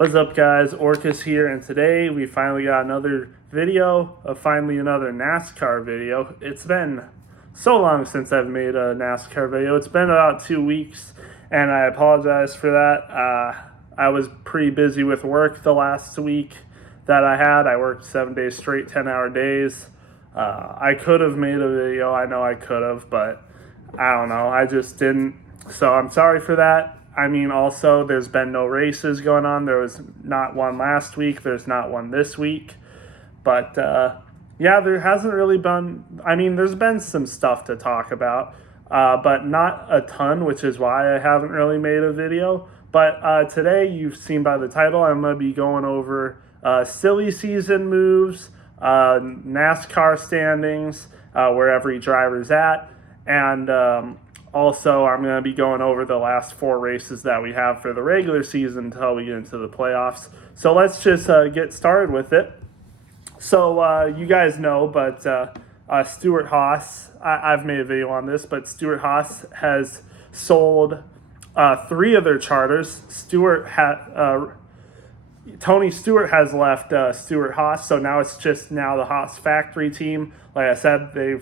What's up, guys? Orcus here, and today we finally got another video another NASCAR video. It's been so long since I've made a NASCAR video. It's been about 2 weeks, and I apologize for that. I was pretty busy with work the last week that I had. I worked 7 days straight, 10-hour days. I could have made a video. I know I could have, but I don't know. I just didn't. So I'm sorry for that. I mean, also, there's been no races going on. There was not one last week. There's not one this week. But, yeah, there hasn't really been... I mean, there's been some stuff to talk about, but not a ton, which is why I haven't really made a video. But today, you've seen by the title, I'm going to be going over silly season moves, NASCAR standings, where every driver's at, and... also, I'm going to be going over the last 4 races that we have for the regular season until we get into the playoffs. So let's just get started with it. So you guys know, but Stewart-Haas, I've made a video on this, but Stewart-Haas has sold 3 of their charters. Tony Stewart has left Stewart-Haas, so now it's just the Haas factory team. Like I said, they're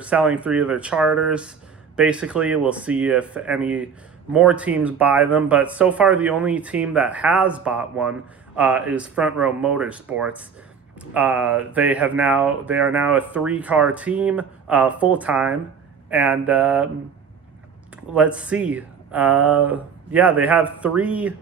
selling 3 of their charters. Basically, we'll see if any more teams buy them, but so far the only team that has bought one is Front Row Motorsports. They are now a 3-car team, full time, and let's see. Yeah, they have three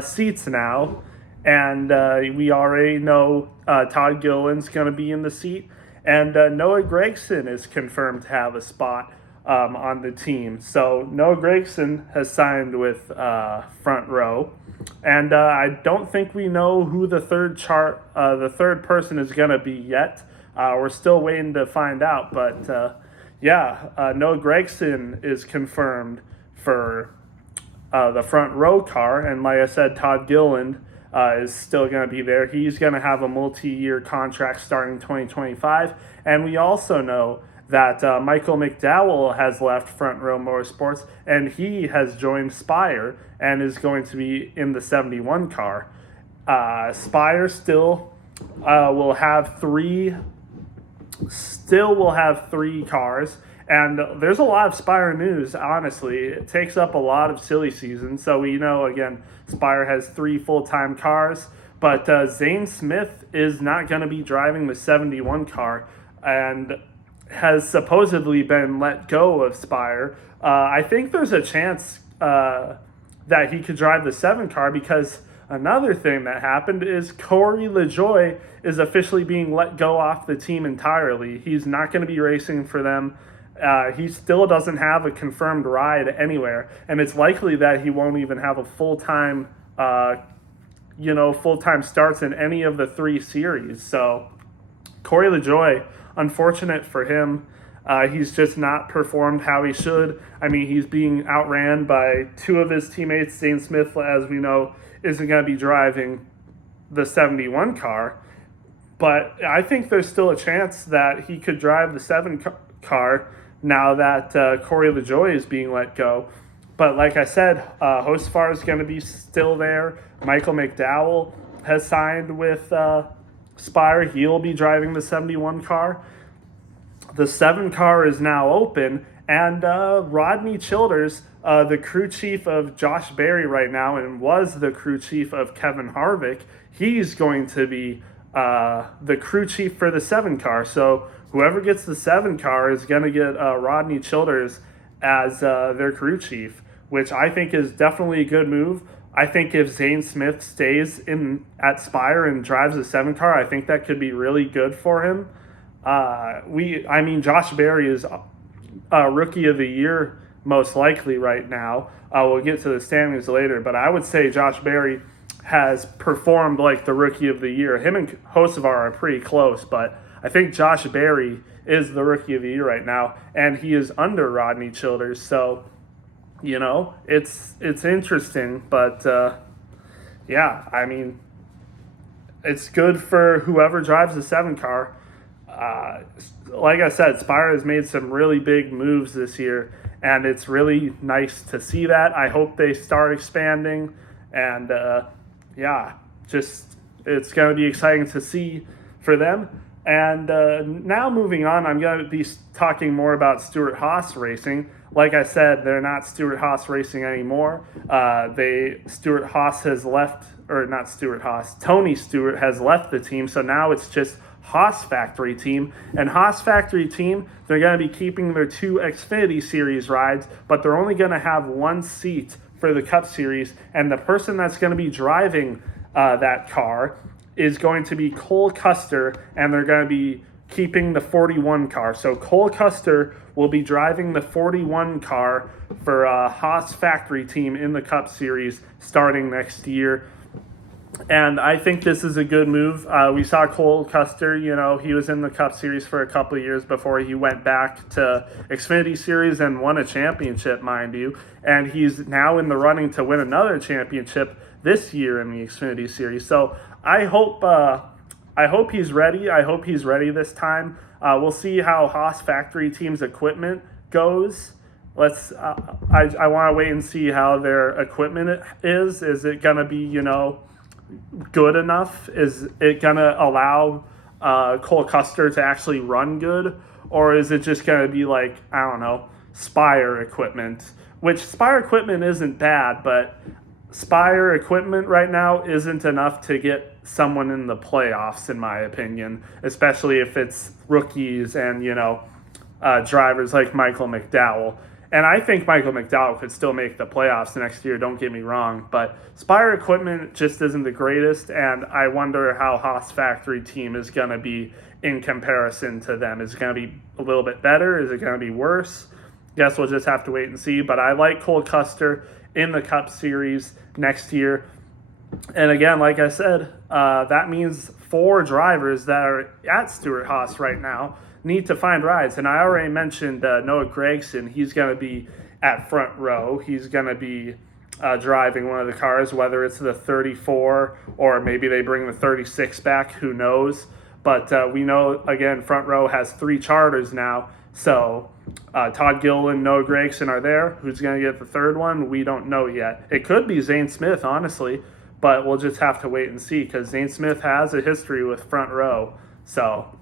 seats now, and we already know Todd Gilliland's going to be in the seat. And Noah Gragson is confirmed to have a spot on the team. So Noah Gragson has signed with Front Row, and I don't think we know who the third person is going to be yet. We're still waiting to find out, but Noah Gragson is confirmed for the Front Row car, and like I said, Todd Gilliland is still going to be there. He's going to have a multi-year contract starting 2025. And we also know that Michael McDowell has left Front Row Motorsports, and he has joined Spire and is going to be in the 71 car. Spire still will have 3 cars. And there's a lot of Spire news, honestly. It takes up a lot of silly season. So we know, again, Spire has 3 full-time cars. But Zane Smith is not going to be driving the 71 car and has supposedly been let go of Spire. I think there's a chance that he could drive the 7 car, because another thing that happened is Corey LaJoie is officially being let go off the team entirely. He's not going to be racing for them. He still doesn't have a confirmed ride anywhere, and it's likely that he won't even have a full-time starts in any of the 3 series. So Corey LaJoie, unfortunate for him, he's just not performed how he should. I mean, he's being outran by 2 of his teammates. Zane Smith, as we know, isn't going to be driving the 71 car, but I think there's still a chance that he could drive the 7 car now that Corey LaJoie is being let go. But like I said, Hosfar is going to be still there. Michael McDowell has signed with Spire. He'll be driving the 71 car. The 7 car is now open, and Rodney Childers, the crew chief of Josh Berry right now and was the crew chief of Kevin Harvick, he's going to be the crew chief for the 7 car. So whoever gets the 7 car is going to get Rodney Childers as their crew chief, which I think is definitely a good move. I think if Zane Smith stays at Spire and drives the 7 car, I think that could be really good for him. Josh Berry is Rookie of the Year most likely right now. We'll get to the standings later, but I would say Josh Berry has performed like the Rookie of the Year. Him and Hocevar are pretty close, but I think Josh Berry is the Rookie of the Year right now, and he is under Rodney Childers. So, it's interesting, but it's good for whoever drives the 7 car. Like I said, Spire has made some really big moves this year, and it's really nice to see that. I hope they start expanding And yeah, just it's going to be exciting to see for them. And now moving on, I'm going to be talking more about Stewart-Haas Racing. Like I said, they're not Stewart-Haas Racing anymore. Stewart-Haas has left, or not Stewart-Haas, Tony Stewart has left the team, so now it's just Haas Factory Team. And Haas Factory Team, they're going to be keeping their 2 Xfinity Series rides, but they're only going to have 1 seat for the Cup Series, and the person that's going to be driving that car is going to be Cole Custer, and they're going to be keeping the 41 car. So Cole Custer will be driving the 41 car for Haas Factory Team in the Cup Series starting next year. And I think this is a good move. We saw Cole Custer, he was in the Cup Series for a couple of years before he went back to Xfinity Series and won a championship, mind you. And he's now in the running to win another championship this year in the Xfinity Series. So I hope he's ready. I hope he's ready this time. We'll see how Haas Factory Team's equipment goes. I want to wait and see how their equipment is. Is it going to be, good enough? Is it going to allow Cole Custer to actually run good? Or is it just going to be like, I don't know, Spire equipment? Which Spire equipment isn't bad, but Spire equipment right now isn't enough to get someone in the playoffs, in my opinion, especially if it's rookies and, drivers like Michael McDowell. And I think Michael McDowell could still make the playoffs next year, don't get me wrong. But Spire equipment just isn't the greatest, and I wonder how Haas Factory Team is going to be in comparison to them. Is it going to be a little bit better? Is it going to be worse? Guess we'll just have to wait and see. But I like Cole Custer in the Cup Series next year. And again, like I said, that means 4 drivers that are at Stewart-Haas right now need to find rides. And I already mentioned Noah Gragson. He's going to be at front row. He's going to be driving one of the cars, whether it's the 34 or maybe they bring the 36 back. Who knows? But we know, again, front row has 3 charters now. So Todd Gilliland and Noah Gragson are there. Who's going to get the 3rd one? We don't know yet. It could be Zane Smith, honestly, but we'll just have to wait and see because Zane Smith has a history with front row. So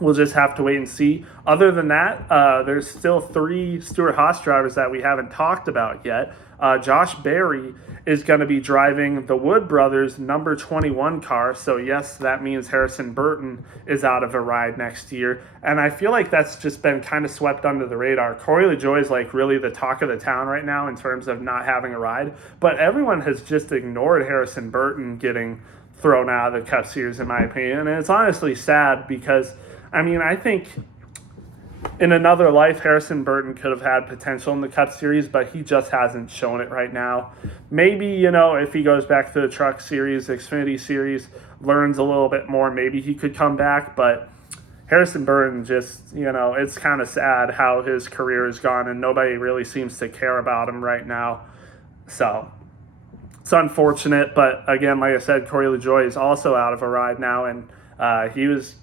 we'll just have to wait and see. Other than that, there's still 3 Stewart-Haas drivers that we haven't talked about yet. Josh Berry is going to be driving the Wood Brothers number 21 car. So, yes, that means Harrison Burton is out of a ride next year. And I feel like that's just been kind of swept under the radar. Corey LaJoie is like really the talk of the town right now in terms of not having a ride. But everyone has just ignored Harrison Burton getting thrown out of the Cup Series, in my opinion. And it's honestly sad because, I think in another life, Harrison Burton could have had potential in the Cup Series, but he just hasn't shown it right now. Maybe, if he goes back to the Truck Series, Xfinity Series, learns a little bit more, maybe he could come back. But Harrison Burton just, it's kind of sad how his career has gone, and nobody really seems to care about him right now. So it's unfortunate, but again, like I said, Corey LaJoie is also out of a ride now, and he was,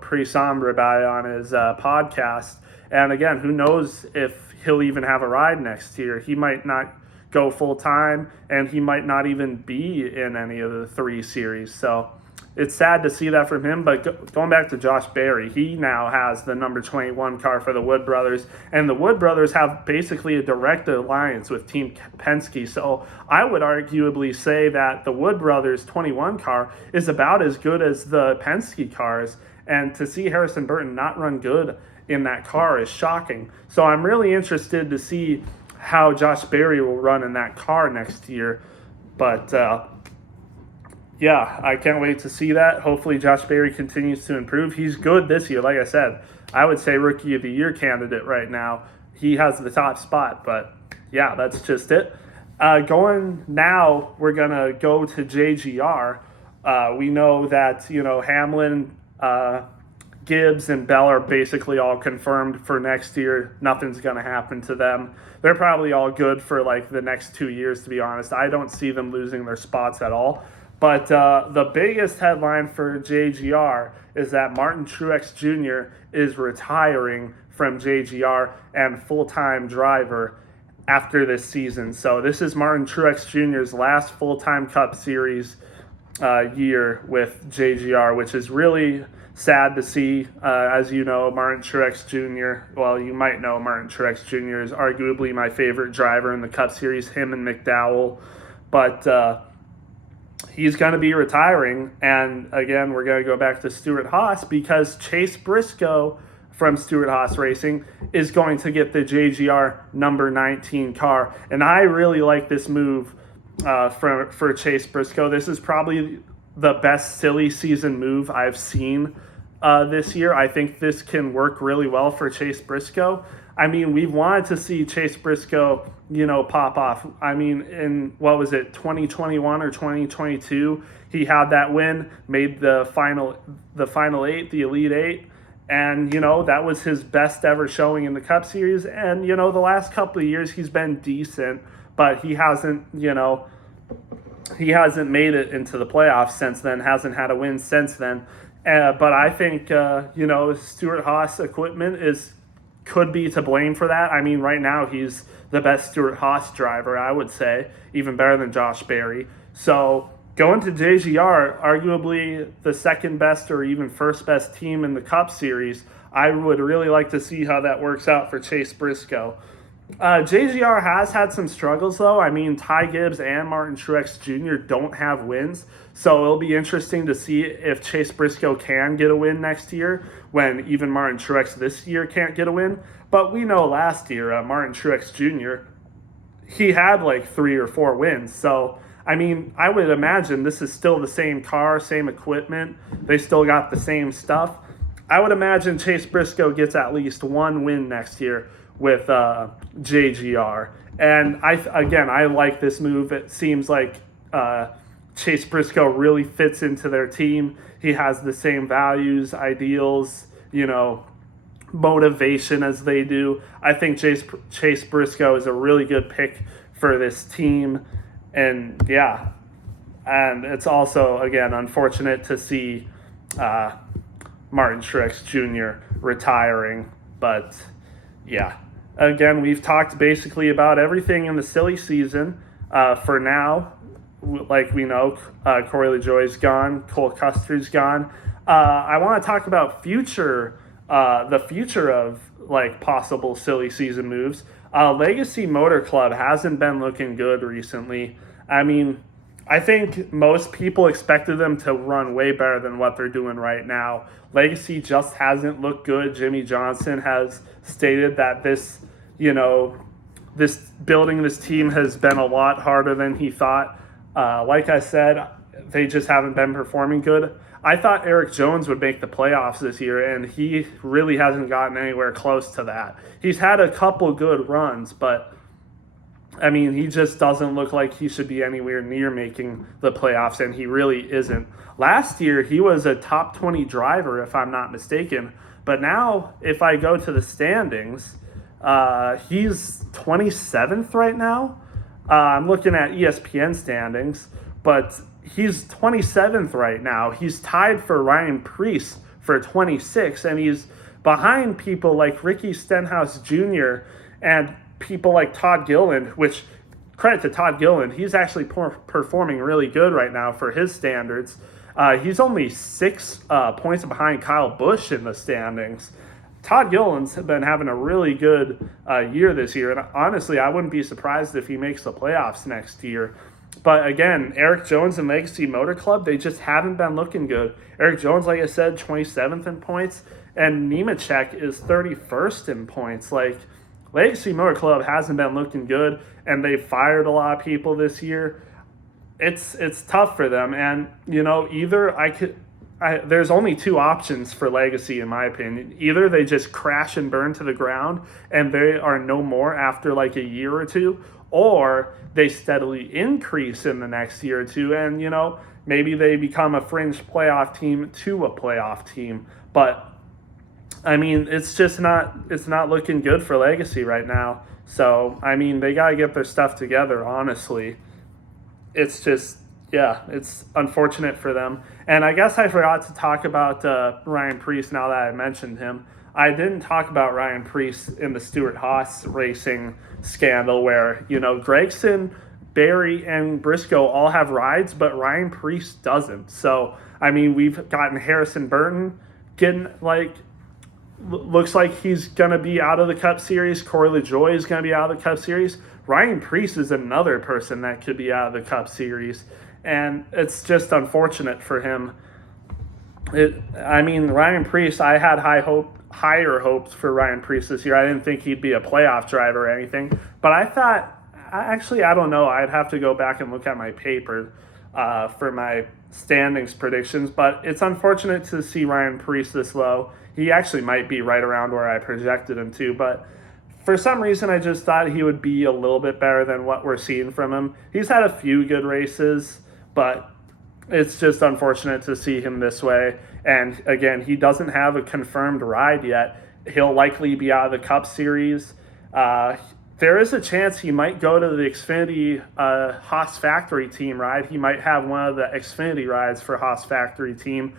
pretty somber about it on his podcast. And again, who knows if he'll even have a ride next year. He might not go full time, and he might not even be in any of the 3 series. So it's sad to see that from him. But going back to Josh Berry, he now has the number 21 car for the Wood Brothers. And the Wood Brothers have basically a direct alliance with Team Penske. So I would arguably say that the Wood Brothers 21 car is about as good as the Penske cars. And to see Harrison Burton not run good in that car is shocking. So I'm really interested to see how Josh Berry will run in that car next year. But yeah, I can't wait to see that. Hopefully Josh Berry continues to improve. He's good this year. Like I said, I would say Rookie of the Year candidate right now. He has the top spot, but yeah, that's just it. We're going to go to JGR. We know that, Hamlin, Gibbs, and Bell are basically all confirmed for next year. Nothing's going to happen to them. They're probably all good for like the next 2 years, to be honest. I don't see them losing their spots at all. But the biggest headline for JGR is that Martin Truex Jr. is retiring from JGR and full-time driver. after this season. So this is Martin Truex Jr.'s last full-time Cup Series year with JGR, which is really sad to see. As you know, Martin Truex Jr., well, you might know Martin Truex Jr. is arguably my favorite driver in the Cup Series, him and McDowell. But he's going to be retiring. And again, we're going to go back to Stewart-Haas because Chase Briscoe from Stewart-Haas Racing is going to get the JGR number 19 car. And I really like this move for Chase Briscoe. This is probably the best silly season move I've seen this year. I think this can work really well for Chase Briscoe. I mean, we've wanted to see Chase Briscoe, pop off. I mean, in, 2021 or 2022, he had that win, made the final eight, the Elite Eight. And, that was his best ever showing in the Cup Series. And, the last couple of years he's been decent, but he hasn't made it into the playoffs since then, hasn't had a win since then. But I think, Stewart-Haas equipment could be to blame for that. I mean, right now he's the best Stewart-Haas driver, I would say, even better than Josh Berry. So going to JGR, arguably the second best or even first best team in the Cup Series, I would really like to see how that works out for Chase Briscoe. JGR has had some struggles, though. I mean, Ty Gibbs and Martin Truex Jr. don't have wins, so it'll be interesting to see if Chase Briscoe can get a win next year when even Martin Truex this year can't get a win. But we know last year, Martin Truex Jr., he had like 3 or 4 wins. So, I mean, I would imagine this is still the same car, same equipment. They still got the same stuff. I would imagine Chase Briscoe gets at least 1 win next year with JGR. And I like this move. It seems like Chase Briscoe really fits into their team. He has the same values, ideals, motivation as they do. I think Chase Briscoe is a really good pick for this team. And yeah, and it's also, again, unfortunate to see Martin Truex Jr. retiring. But yeah, again, we've talked basically about everything in the silly season for now. Like we know, Corey LaJoie's gone, Cole Custer's gone. I want to talk about the future of like possible silly season moves. Legacy Motor Club hasn't been looking good recently. I mean, I think most people expected them to run way better than what they're doing right now. Legacy just hasn't looked good. Jimmy Johnson has stated that this building this team has been a lot harder than he thought. Like I said, they just haven't been performing good. I thought Eric Jones would make the playoffs this year, and he really hasn't gotten anywhere close to that. He's had a couple good runs, but I mean, he just doesn't look like he should be anywhere near making the playoffs, and he really isn't. Last year, he was a top 20 driver, if I'm not mistaken. But now, if I go to the standings, he's 27th right now. I'm looking at ESPN standings, but he's 27th right now. He's tied for Ryan Preece for 26, and he's behind people like Ricky Stenhouse Jr. and people like Todd Gilliland, which, credit to Todd Gilliland, he's actually performing really good right now for his standards. He's only 6 points behind Kyle Busch in the standings. Todd Gilliland's been having a really good year this year, and honestly, I wouldn't be surprised if he makes the playoffs next year. But again, Eric Jones and Legacy Motor Club, they just haven't been looking good. Eric Jones, like I said, 27th in points, and Nemechek is 31st in points. Like, Legacy Motor Club hasn't been looking good, and they fired a lot of people this year. It's tough for them, and there's only 2 options for Legacy, in my opinion. Either they just crash and burn to the ground, and they are no more after like a year or two, or they steadily increase in the next year or two, and maybe they become a fringe playoff team to a playoff team. But I mean, it's not looking good for Legacy right now. So, I mean, they got to get their stuff together, honestly. It's just, yeah, it's unfortunate for them. And I guess I forgot to talk about Ryan Preece now that I mentioned him. I didn't talk about Ryan Preece in the Stewart-Haas racing scandal where, Gregson, Barry, and Briscoe all have rides, but Ryan Preece doesn't. So, I mean, we've gotten Harrison Burton getting, looks like he's going to be out of the Cup Series. Corey LaJoie is going to be out of the Cup Series. Ryan Preece is another person that could be out of the Cup Series. And it's just unfortunate for him. Ryan Preece, I had higher hopes for Ryan Preece this year. I didn't think he'd be a playoff driver or anything. But I thought, actually, I don't know. I'd have to go back and look at my paper for my standings predictions. But it's unfortunate to see Ryan Preece this low. He actually might be right around where I projected him to. But for some reason, I just thought he would be a little bit better than what we're seeing from him. He's had a few good races, but it's just unfortunate to see him this way. And again, he doesn't have a confirmed ride yet. He'll likely be out of the Cup Series. There is a chance he might go to the Xfinity Haas Factory Team ride. He might have one of the Xfinity rides for Haas Factory Team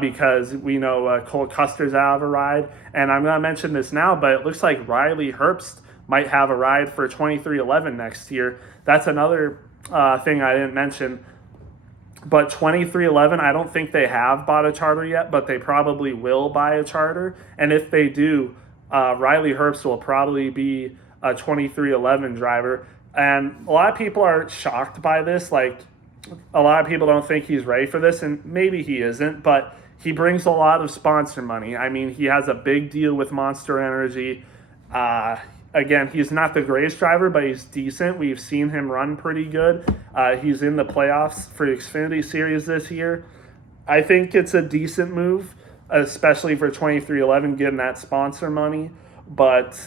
because we know Cole Custer's out of a ride. And I'm going to mention this now, but it looks like Riley Herbst might have a ride for 2311 next year. That's another thing I didn't mention. But 2311, I don't think they have bought a charter yet, but they probably will buy a charter. And if they do, Riley Herbst will probably be a 2311 driver. And a lot of people are shocked by this. Like, a lot of people don't think he's ready for this, and maybe he isn't, but he brings a lot of sponsor money. I mean, he has a big deal with Monster Energy. Again, he's not the greatest driver, but he's decent. We've seen him run pretty good. He's in the playoffs for the Xfinity Series this year. I think it's a decent move, especially for 2311, getting that sponsor money. But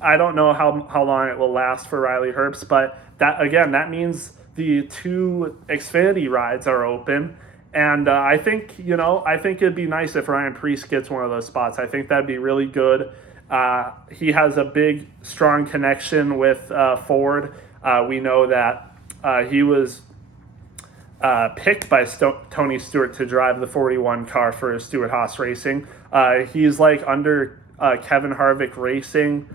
I don't know how long it will last for Riley Herbst. But that means the 2 Xfinity rides are open. And I think it'd be nice if Ryan Preece gets one of those spots. I think that'd be really good. He has a big, strong connection with Ford. We know that he was picked by Tony Stewart to drive the 41 car for Stewart-Haas Racing. He's under Kevin Harvick Racing.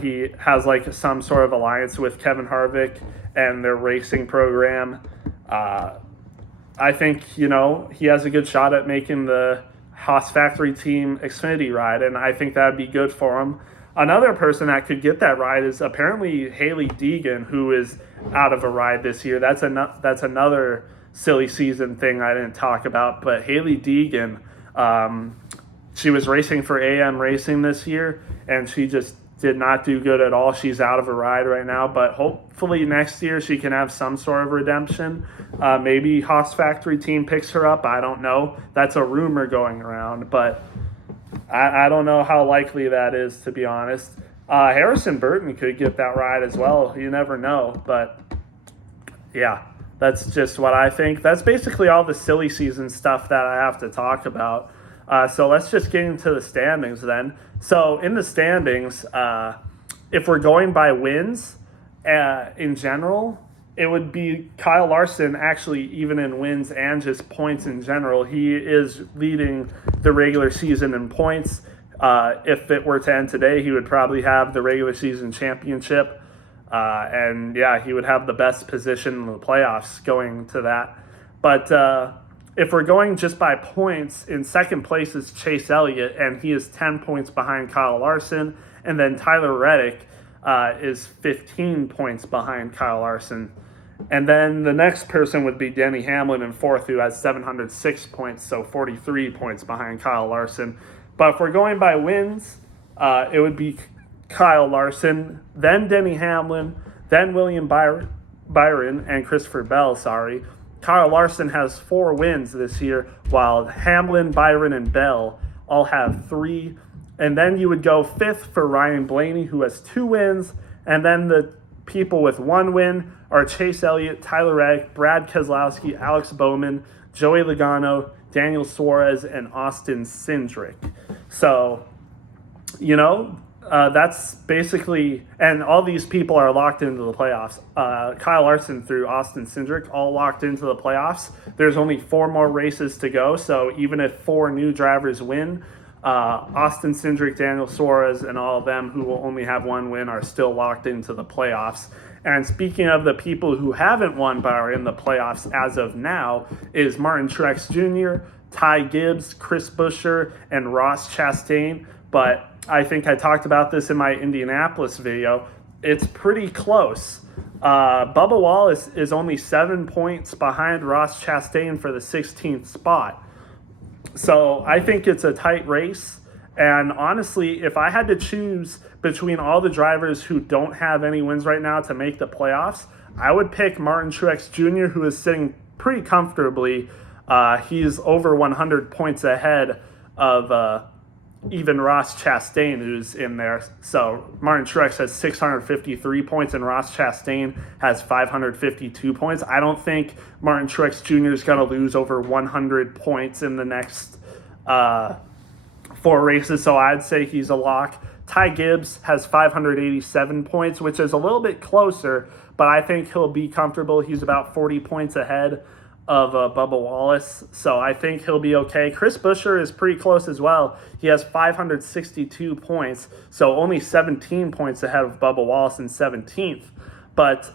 He has some sort of alliance with Kevin Harvick and their racing program. I think, he has a good shot at making the Haas Factory Team Xfinity ride, and I think that would be good for him. Another person that could get that ride is apparently Hailie Deegan, who is out of a ride this year. That's another silly season thing I didn't talk about, but Hailie Deegan, she was racing for AM Racing this year, and she just did not do good at all. She's out of a ride right now, but hopefully next year she can have some sort of redemption. Maybe Haas Factory Team picks her up. I don't know. That's a rumor going around, but I don't know how likely that is, to be honest. Harrison Burton could get that ride as well. You never know, but yeah, that's just what I think. That's basically all the silly season stuff that I have to talk about. So let's just get into the standings then. So in the standings, if we're going by wins in general, it would be Kyle Larson, actually, even in wins and just points in general. He is leading the regular season in points. If it were to end today, he would probably have the regular season championship. And yeah, he would have the best position in the playoffs going to that. But if we're going just by points, in second place is Chase Elliott, and he is 10 points behind Kyle Larson. And then Tyler Reddick is 15 points behind Kyle Larson. And then the next person would be Denny Hamlin in fourth, who has 706 points, so 43 points behind Kyle Larson. But if we're going by wins, it would be Kyle Larson, then Denny Hamlin, then William Byron and Christopher Bell, Kyle Larson has 4 wins this year, while Hamlin, Byron, and Bell all have 3. And then you would go fifth for Ryan Blaney, who has 2 wins. And then the people with 1 win are Chase Elliott, Tyler Reddick, Brad Keselowski, Alex Bowman, Joey Logano, Daniel Suarez, and Austin Cindric. So, that's basically, and all these people are locked into the playoffs. Kyle Larson through Austin Cindric, all locked into the playoffs. There's only 4 more races to go, so even if 4 new drivers win, Austin Cindric, Daniel Suarez, and all of them who will only have one win are still locked into the playoffs. And speaking of the people who haven't won but are in the playoffs as of now, is Martin Truex Jr., Ty Gibbs, Chris Buescher, and Ross Chastain. But I think I talked about this in my Indianapolis video. It's pretty close. Bubba Wallace is only 7 points behind Ross Chastain for the 16th spot. So I think it's a tight race. And honestly, if I had to choose between all the drivers who don't have any wins right now to make the playoffs, I would pick Martin Truex Jr., who is sitting pretty comfortably. He's over 100 points ahead of even Ross Chastain, who's in there. So Martin Truex has 653 points and Ross Chastain has 552 points. I don't think Martin Truex Jr. is going to lose over 100 points in the next 4 races, so I'd say he's a lock. Ty Gibbs has 587 points, which is a little bit closer, but I think he'll be comfortable. He's about 40 points ahead of Bubba Wallace, so I think he'll be okay. Chris Buescher is pretty close as well. He has 562 points, so only 17 points ahead of Bubba Wallace in 17th. But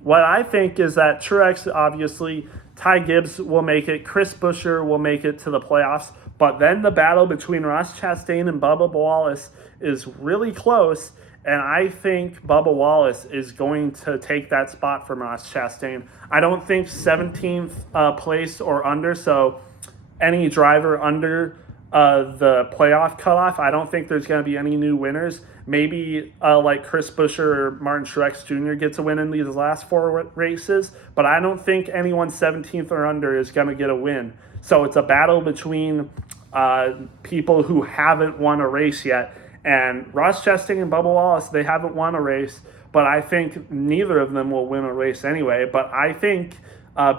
what I think is that Truex, obviously, Ty Gibbs will make it, Chris Buescher will make it to the playoffs, but then the battle between Ross Chastain and Bubba Wallace is really close, and I think Bubba Wallace is going to take that spot from Ross Chastain. I don't think 17th place or under, so any driver under the playoff cutoff, I don't think there's going to be any new winners. Maybe like Chris Buescher or Martin Truex Jr. gets a win in these last 4 races, but I don't think anyone 17th or under is going to get a win. So it's a battle between people who haven't won a race yet. And Ross Chastain and Bubba Wallace, they haven't won a race, but I think neither of them will win a race anyway. But I think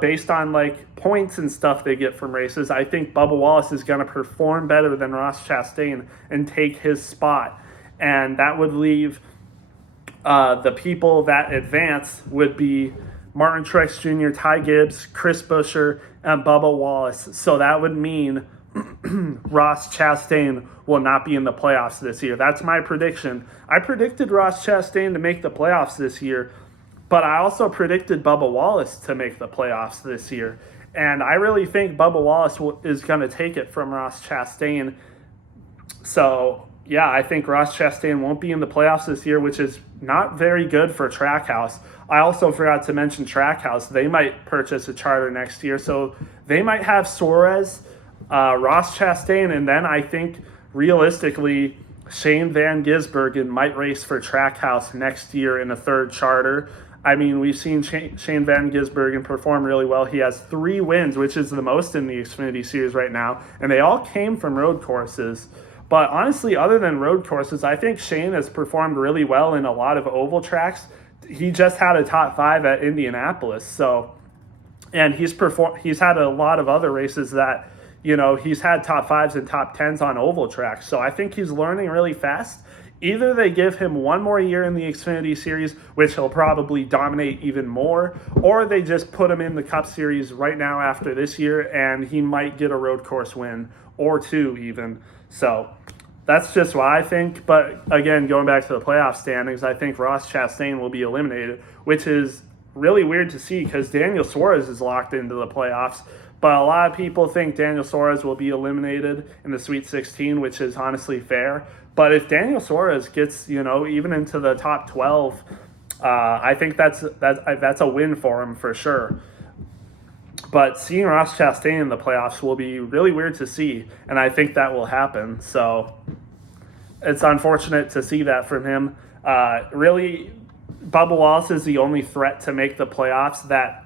based on like points and stuff they get from races, I think Bubba Wallace is going to perform better than Ross Chastain and take his spot. And that would leave the people that advance would be Martin Truex Jr., Ty Gibbs, Chris Buescher, and Bubba Wallace. So that would mean Ross Chastain will not be in the playoffs this year. That's my prediction. I predicted Ross Chastain to make the playoffs this year, but I also predicted Bubba Wallace to make the playoffs this year. And I really think Bubba Wallace is going to take it from Ross Chastain. So, yeah, I think Ross Chastain won't be in the playoffs this year, which is not very good for Trackhouse. I also forgot to mention Trackhouse. They might purchase a charter next year, so they might have Suarez, Ross Chastain, and then I think realistically Shane Van Gisbergen might race for Trackhouse next year in a 3rd charter. I mean, we've seen Shane Van Gisbergen perform really well. He has 3 wins, which is the most in the Xfinity Series right now, and they all came from road courses. But honestly, other than road courses, I think Shane has performed really well in a lot of oval tracks. He just had a top 5 at Indianapolis, and he's had a lot of other races that, you know, he's had top 5s and top 10s on oval tracks. So I think he's learning really fast. Either they give him one more year in the Xfinity Series, which he'll probably dominate even more, or they just put him in the Cup Series right now after this year, and he might get a road course win, or 2 even. So that's just what I think. But again, going back to the playoff standings, I think Ross Chastain will be eliminated, which is really weird to see because Daniel Suarez is locked into the playoffs. But a lot of people think Daniel Suarez will be eliminated in the Sweet 16, which is honestly fair. But if Daniel Suarez gets, you know, even into the top 12, I think that's a win for him for sure. But seeing Ross Chastain in the playoffs will be really weird to see, and I think that will happen. So it's unfortunate to see that from him. Really, Bubba Wallace is the only threat to make the playoffs that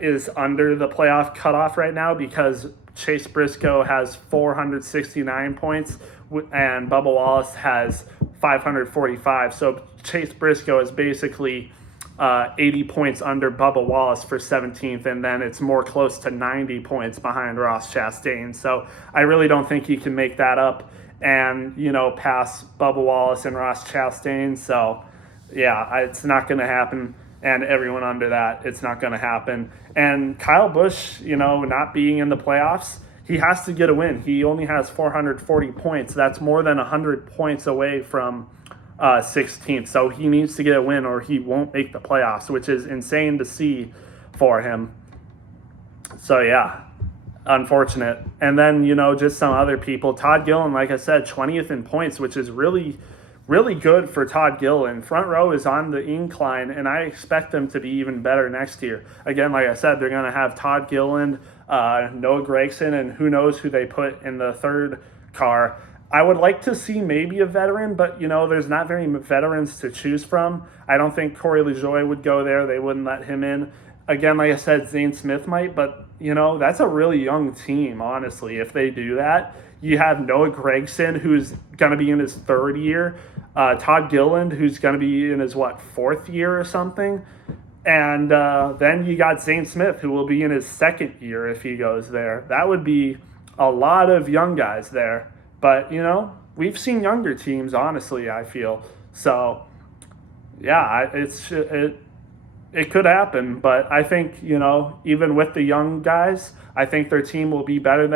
is under the playoff cutoff right now because Chase Briscoe has 469 points and Bubba Wallace has 545. So Chase Briscoe is basically 80 points under Bubba Wallace for 17th, and then it's more close to 90 points behind Ross Chastain. So I really don't think he can make that up and, you know, pass Bubba Wallace and Ross Chastain. So, yeah, it's not going to happen. And everyone under that, it's not going to happen. And Kyle Busch, you know, not being in the playoffs, he has to get a win. He only has 440 points. That's more than 100 points away from 16th. So he needs to get a win or he won't make the playoffs, which is insane to see for him. So, yeah, unfortunate. And then, just some other people. Todd Gilliland, like I said, 20th in points, which is really, really good for Todd Gilliland. Front row is on the incline, and I expect them to be even better next year. Again, like I said, they're going to have Todd Gilliland, Noah Gragson, and who knows who they put in the third car. I would like to see maybe a veteran, but, there's not very many veterans to choose from. I don't think Corey LaJoie would go there. They wouldn't let him in. Again, like I said, Zane Smith might, but, that's a really young team, honestly, if they do that. You have Noah Gragson, who's going to be in his third year. Todd Gilliland, who's going to be in his, fourth year or something. And then you got Zane Smith, who will be in his second year if he goes there. That would be a lot of young guys there. But, we've seen younger teams, honestly, I feel. So, yeah, it could happen. But I think, even with the young guys, I think their team will be better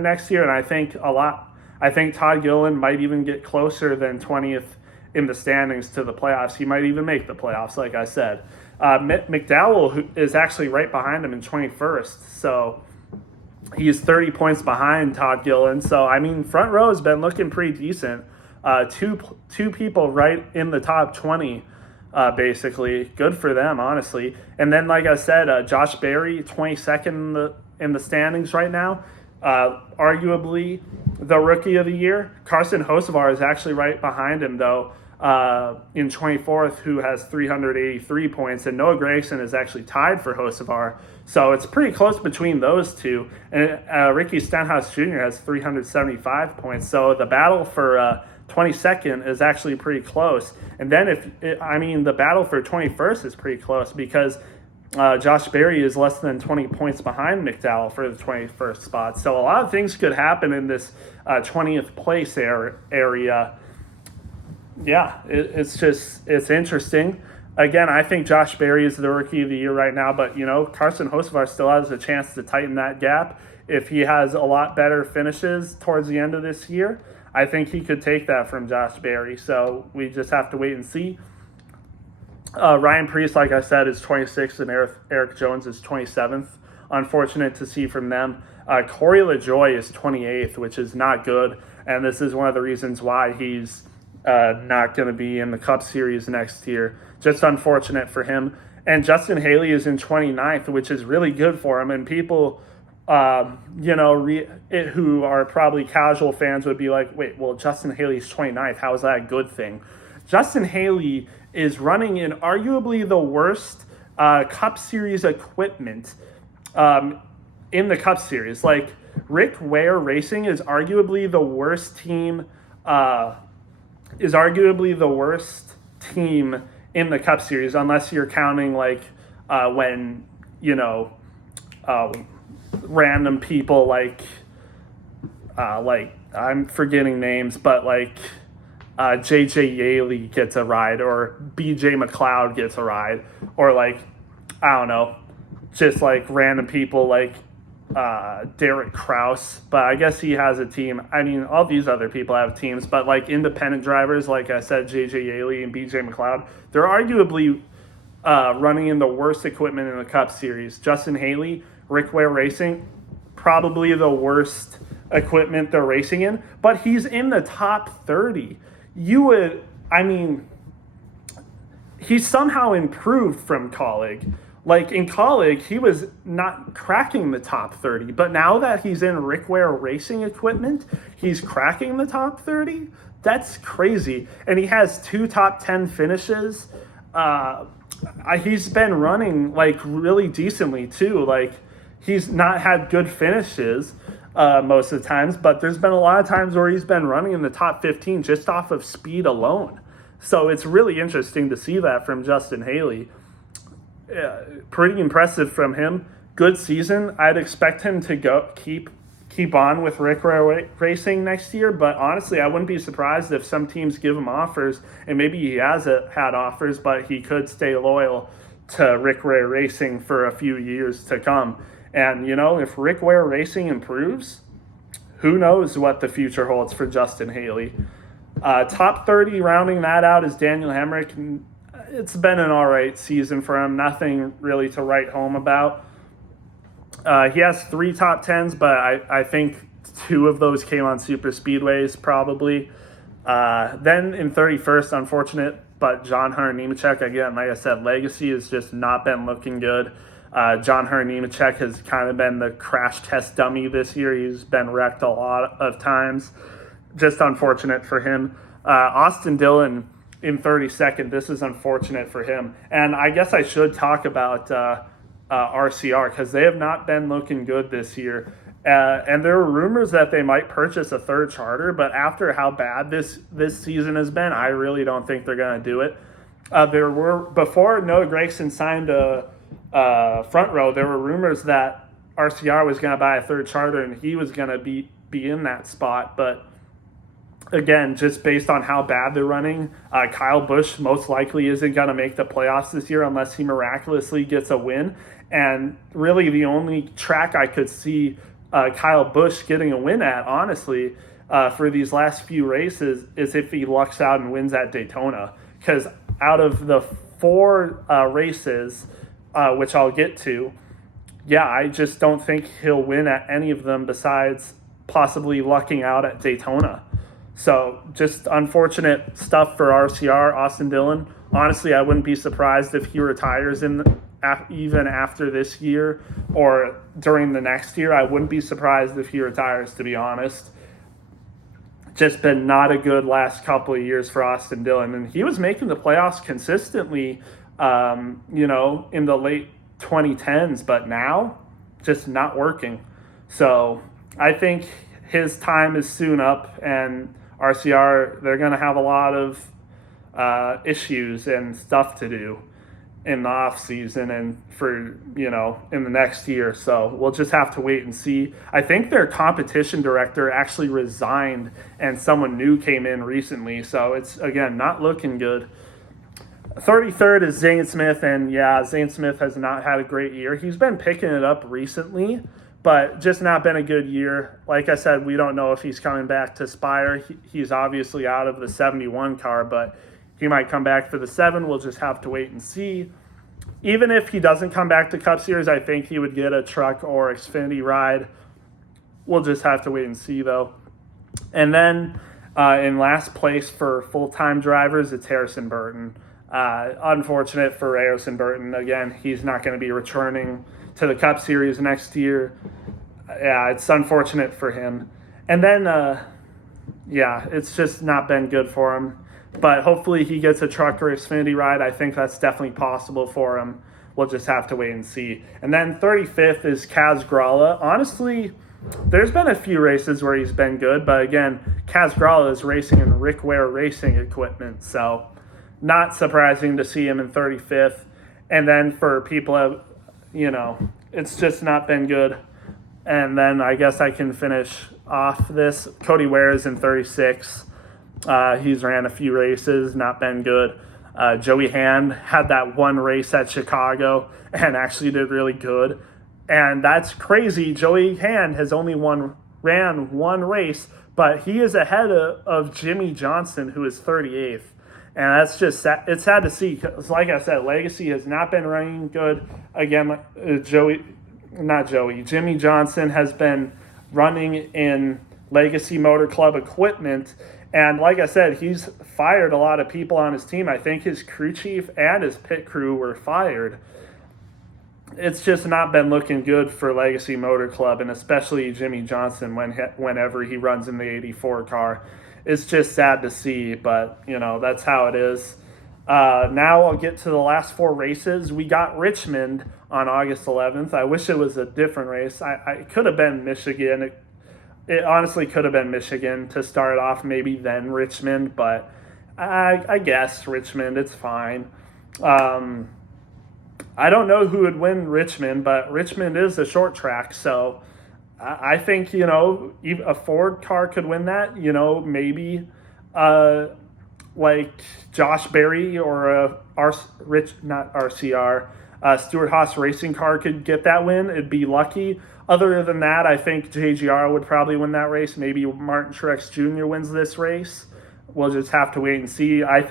next year. And I think Todd Gilliland might even get closer than 20th in the standings to the playoffs. He might even make the playoffs, like I said. McDowell, who is actually right behind him in 21st. So he's 30 points behind Todd Gilliland. So, front row has been looking pretty decent. Two people right in the top 20, basically. Good for them, honestly. And then, like I said, Josh Berry, 22nd in the standings right now. Arguably the rookie of the year. Carson Hocevar is actually right behind him, though, in 24th, who has 383 points, and Noah Gragson is actually tied for Hocevar. So it's pretty close between those two. And Ricky Stenhouse Jr. has 375 points. So the battle for 22nd is actually pretty close. And then the battle for 21st is pretty close because Josh Berry is less than 20 points behind McDowell for the 21st spot. So a lot of things could happen in this 20th place area. Yeah, it's interesting. Again, I think Josh Berry is the rookie of the year right now, but, Carson Hocevar still has a chance to tighten that gap. If he has a lot better finishes towards the end of this year, I think he could take that from Josh Berry. So we just have to wait and see. Ryan Preece, like I said, is 26th, and Eric Jones is 27th. Unfortunate to see from them. Corey LaJoie is 28th, which is not good, and this is one of the reasons why he's not going to be in the Cup Series next year. Just unfortunate for him. And Justin Haley is in 29th, which is really good for him. And people, who are probably casual fans would be like, wait, well, Justin Haley's 29th. How is that a good thing? Justin Haley is running in arguably the worst Cup Series equipment in the Cup Series. Like, Rick Ware Racing is arguably the worst team in the Cup Series, unless you're counting when random people like I'm forgetting names, but JJ Yaley gets a ride, or BJ McLeod gets a ride, or I don't know, just random people Derek Kraus, but I guess he has a team. All these other people have teams, but independent drivers, like I said, JJ Yaley and BJ McLeod, they're arguably running in the worst equipment in the Cup Series. Justin Haley, Rick Ware Racing, probably the worst equipment they're racing in, but he's in the top 30. He's somehow improved from Colleague. In Colleague, he was not cracking the top 30, but now that he's in Rick Ware Racing equipment, he's cracking the top 30? That's crazy. And he has 2 top 10 finishes. He's been running, really decently, too. He's not had good finishes most of the times, but there's been a lot of times where he's been running in the top 15 just off of speed alone. So it's really interesting to see that from Justin Haley. Pretty impressive from him. Good season. I'd expect him to keep on with Rick Ware Racing next year, but honestly, I wouldn't be surprised if some teams give him offers, and maybe he has had offers, but he could stay loyal to Rick Ware Racing for a few years to come. And, if Rick Ware Racing improves, who knows what the future holds for Justin Haley. Top 30 rounding that out is Daniel Hemrick. It's been an all right season for him. Nothing really to write home about. He has 3 top 10s, but I think 2 of those came on super speedways probably. Then in 31st, unfortunate, but John Hunter Nemechek, again, like I said, legacy has just not been looking good. John Hunter Nemechek has kind of been the crash test dummy this year. He's been wrecked a lot of times. Just unfortunate for him. Austin Dillon in 32nd. This is unfortunate for him. And I guess I should talk about RCR because they have not been looking good this year. And there were rumors that they might purchase a third charter, but after how bad this season has been, I really don't think they're going to do it. Before Noah Gragson signed a front row, there were rumors that RCR was going to buy a third charter and he was going to be in that spot. But again, just based on how bad they're running, Kyle Busch most likely isn't going to make the playoffs this year unless he miraculously gets a win. And really the only track I could see Kyle Busch getting a win at, honestly, for these last few races is if he lucks out and wins at Daytona. Because out of the 4 races, which I'll get to, I just don't think he'll win at any of them besides possibly lucking out at Daytona. So just unfortunate stuff for RCR, Austin Dillon. Honestly, I wouldn't be surprised if he retires even after this year or during the next year. I wouldn't be surprised if he retires, to be honest. Just been not a good last couple of years for Austin Dillon. And he was making the playoffs consistently, in the late 2010s, but now just not working. So I think his time is soon up, and RCR, they're going to have a lot of issues and stuff to do in the off season and for, in the next year. So we'll just have to wait and see. I think their competition director actually resigned and someone new came in recently. So it's, again, not looking good. 33rd is Zane Smith. And Zane Smith has not had a great year. He's been picking it up recently, but just not been a good year. Like I said, we don't know if he's coming back to Spire. He's obviously out of the 71 car, but he might come back for the 7. We'll just have to wait and see. Even if he doesn't come back to Cup Series, I think he would get a truck or Xfinity ride. We'll just have to wait and see, though. And then in last place for full-time drivers, it's Harrison Burton. Unfortunate for Harrison Burton. Again, he's not going to be returning to the Cup Series next year. It's unfortunate for him. And then, it's just not been good for him. But hopefully he gets a truck or Xfinity ride. I think that's definitely possible for him. We'll just have to wait and see. And then 35th is Kaz Gralla. Honestly, there's been a few races where he's been good. But again, Kaz Gralla is racing in Rick Ware Racing equipment. So not surprising to see him in 35th. And then for people, it's just not been good. And then I guess I can finish off this. Cody Ware is in 36th. He's ran a few races, not been good. Joey Hand had that one race at Chicago and actually did really good. And that's crazy. Joey Hand has only ran one race, but he is ahead of Jimmy Johnson, who is 38th. And that's just sad. It's sad to see because, like I said, Legacy has not been running good. Again, Jimmy Johnson has been running in Legacy Motor Club equipment. And like I said, he's fired a lot of people on his team. I think his crew chief and his pit crew were fired. It's just not been looking good for Legacy Motor Club, and especially Jimmy Johnson whenever he runs in the 84 car. It's just sad to see, but, that's how it is. Now I'll get to the last 4 races. We got Richmond on August 11th. I wish it was a different race. It could have been Michigan. It honestly could have been Michigan to start off, maybe then Richmond, but I guess Richmond, it's fine. I don't know who would win Richmond, but Richmond is a short track, so I think, a Ford car could win that, maybe like Josh Berry or not RCR, Stewart-Haas racing car could get that win. It'd be lucky. Other than that, I think JGR would probably win that race. Maybe Martin Truex Jr. wins this race. We'll just have to wait and see. I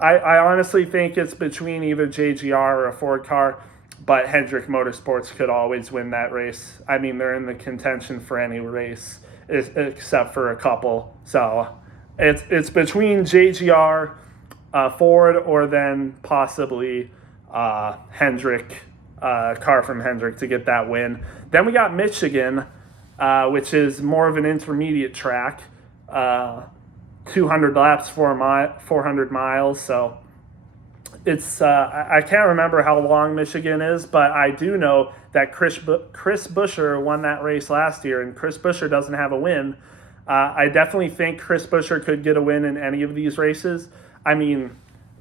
honestly think it's between either JGR or a Ford car, but Hendrick Motorsports could always win that race. I mean, they're in the contention for any race except for a couple. So it's between JGR, Ford, or then possibly Hendrick, car from Hendrick to get that win. Then we got Michigan, which is more of an intermediate track. 200 laps, 400 miles. So it's I can't remember how long Michigan is, but I do know that Chris Buescher won that race last year, and Chris Buescher doesn't have a win. I definitely think Chris Buescher could get a win in any of these races. I mean,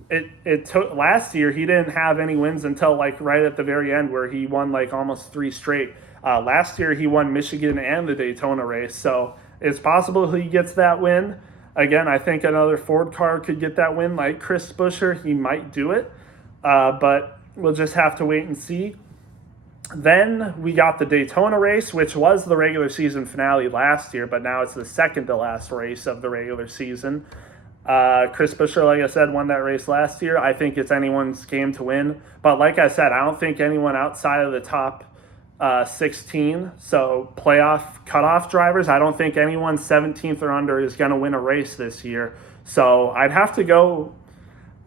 it took last year, he didn't have any wins until like right at the very end, where he won like almost 3 straight. Last year he won Michigan and the Daytona race, so it's possible he gets that win. Again, I think another Ford car could get that win, like Chris Buescher. He might do it, but we'll just have to wait and see. Then we got the Daytona race, which was the regular season finale last year, but now it's the second to last race of the regular season. Chris Buescher, like I said, won that race last year. I think it's anyone's game to win. But like I said, I don't think anyone outside of the top 16, so playoff cutoff drivers, I don't think anyone 17th or under is going to win a race this year. So I'd have to go.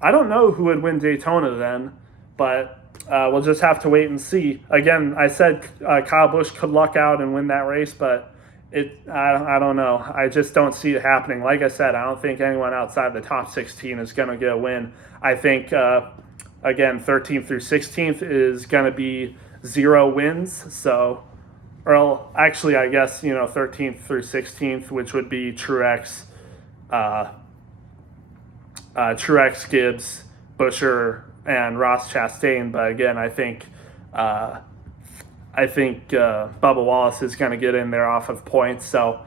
I don't know who would win Daytona then, but we'll just have to wait and see. Again, I said Kyle Busch could luck out and win that race, but I don't know. I just don't see it happening. Like I said, I don't think anyone outside the top 16 is going to get a win. I think, again, 13th through 16th is going to be 0 wins. So, or actually, I guess, 13th through 16th, which would be Truex, Gibbs, Buescher, and Ross Chastain. But again, I think Bubba Wallace is going to get in there off of points. So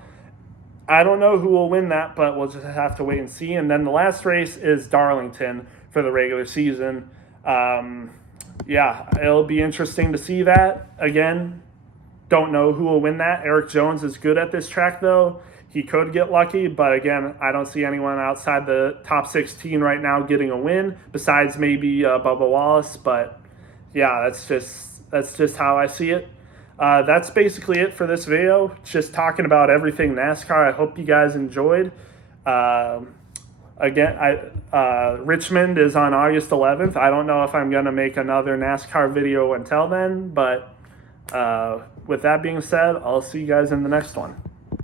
I don't know who will win that, but we'll just have to wait and see. And then the last race is Darlington for the regular season. Yeah, it'll be interesting to see that. Again, don't know who will win that. Eric Jones is good at this track, though. He could get lucky, but again, I don't see anyone outside the top 16 right now getting a win, besides maybe Bubba Wallace. But yeah, that's just how I see it. That's basically it for this video. Just talking about everything NASCAR. I hope you guys enjoyed. Again, Richmond is on August 11th. I don't know if I'm going to make another NASCAR video until then, but with that being said, I'll see you guys in the next one.